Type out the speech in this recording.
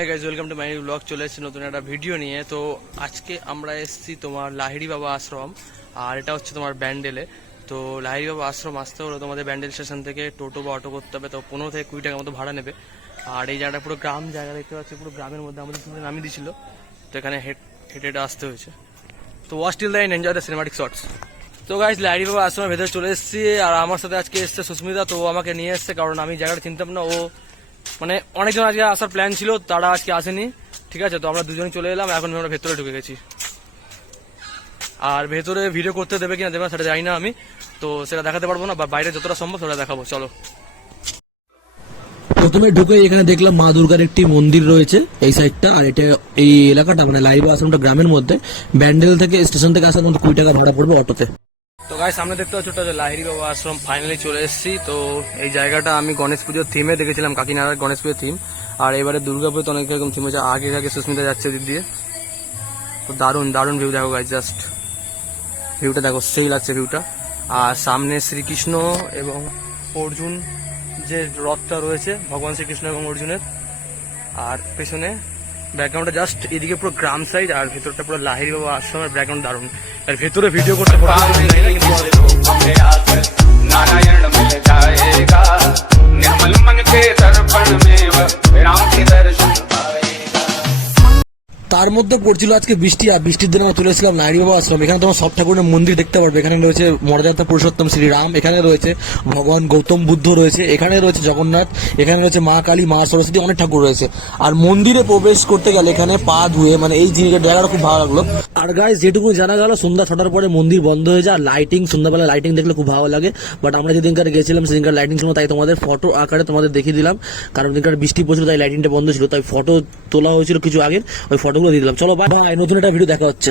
হ্যাঁ guys welcome to my blog চলে এসেছি নতুন একটা ভিডিও নিয়ে। তো আজকে আমরা এসেছি তোমার লাহিড়ি বাবা আশ্রম, আর এটা হচ্ছে তোমার ব্যান্ডেলে তো লাহিড়ি বাবা আশ্রম আসতে হলো তোমাদের ব্যান্ডেল স্টেশন থেকে টোটো বা অটো করতে হবে, তো পনেরো থেকে কুড়ি টাকার মতো ভাড়া নেবে। আর এই জায়গাটা পুরো গ্রাম জায়গা দেখতে পাচ্ছি, পুরো গ্রামের মধ্যে আমাদের তুমি নামিয়ে দিয়েছিল। তো এখানে হেঁটে হেঁটে আসতে হয়েছে। তো watch till the enjoy the cinematic shorts তো গাইজ লাইরি বাবা আশ্রমের ভেতরে চলে এসেছি, আর আমার সাথে আজকে এসছে সুস্মিতা। তো ও আমাকে নিয়ে এসছে, কারণ আমি জায়গাটা চিনতাম না। ও মানে অনেকজন আজকে আসার প্ল্যান ছিল, তারা আজকে আসেনি। ঠিক আছে, তো আমরা দুজনে চলে এলাম, এখন আমরা ভেতরে ঢুকে গেছি। আর ভেতরে ভিডিও করতে দেবে কিনা দেবে সেটা জানি না আমি। তো সেটা দেখাতে পারব না, বা বাইরে যতটা সম্ভব সেটা দেখাবো, চলো। প্রথমে ঢুকে এখানে দেখলাম মা দুর্গার একটি মন্দির রয়েছে এই সাইডটা আর এটা এই এলাকাটা মানে লাইভ আশ্রমটা গ্রামের মধ্যে। ব্যান্ডেল থেকে স্টেশন থেকে আসার মধ্যে কুড়ি টাকা ভাড়া পড়বে অটোতে। তো গাই সামনে দেখতে পাচ্ছ ওটা লাহিড়ি বাবা আশ্রম ফাইনালি চলে এসেছি। তো এই জায়গাটা আমি গণেশ পুজোর থিমে দেখেছিলাম, কাকিনাড়ার গণেশ পুজোর থিম আর এবারে দুর্গাপুরে অনেক রকম থিম আছে, আগে আগে সুস্মিতা যাচ্ছে দিক দিয়ে। তো দারুণ দারুণ ভিউ দেখো গাইজ জাস্ট ভিউটা দেখো, সেই লাগছে ভিউটা আর সামনে শ্রীকৃষ্ণ এবং অর্জুন যে রথটা রয়েছে, ভগবান শ্রীকৃষ্ণ এবং অর্জুনের। আর পেছনে ব্যাকগ্রাউন্ডটা জাস্ট এদিকে পুরো গ্রাম সাইড আর ভেতরটা পুরো লাহিড়ি বাবা আশ্রমের ব্যাকগ্রাউন্ড দারুণ। আর ভেতরে ভিডিও করতে তার মধ্যে পড়ছিল আজকে বৃষ্টি, আর বৃষ্টির দিনে আমরা চলে এসেছিলাম নাইরি বাবা আশ্রম। এখানে তোমার সব ঠাকুরের মন্দির দেখতে পারবে। এখানে রয়েছে মর্যাদা পুরুষোত্তম শ্রীরাম এখানে রয়েছে ভগবান গৌতম বুদ্ধ রয়েছে, এখানে রয়েছে জগন্নাথ, এখানে রয়েছে মা কালী, মা সরস্বতী, অনেক ঠাকুর রয়েছে। আর মন্দিরে প্রবেশ করতে গেলে এখানে পা ধুয়ে মানে এই জিনিসের জায়গাটা খুব ভালো লাগল। আর গাইজ যেটুকু জানা গেল, সন্ধ্যা ছটার পরে মন্দির বন্ধ হয়ে যায়। লাইটিং সন্ধ্যাবেলা লাইটিং দেখলে খুব ভালো লাগে। বাট আমরা যেদিনকার গেছিলাম সেদিনকার লাইটিং ছিল তাই তোমাদের ফটো আকারে তোমাদের দেখিয়ে দিলাম। কারণ দিনকার বৃষ্টি পড়ছিল, তাই লাইটিংটা বন্ধ ছিল। তাই ফটো তোলা হয়েছিল কিছু আগে ওই ফটোগুলো দিয়ে দিলাম। চলো বাই নতুন একটা ভিডিও দেখা হচ্ছে।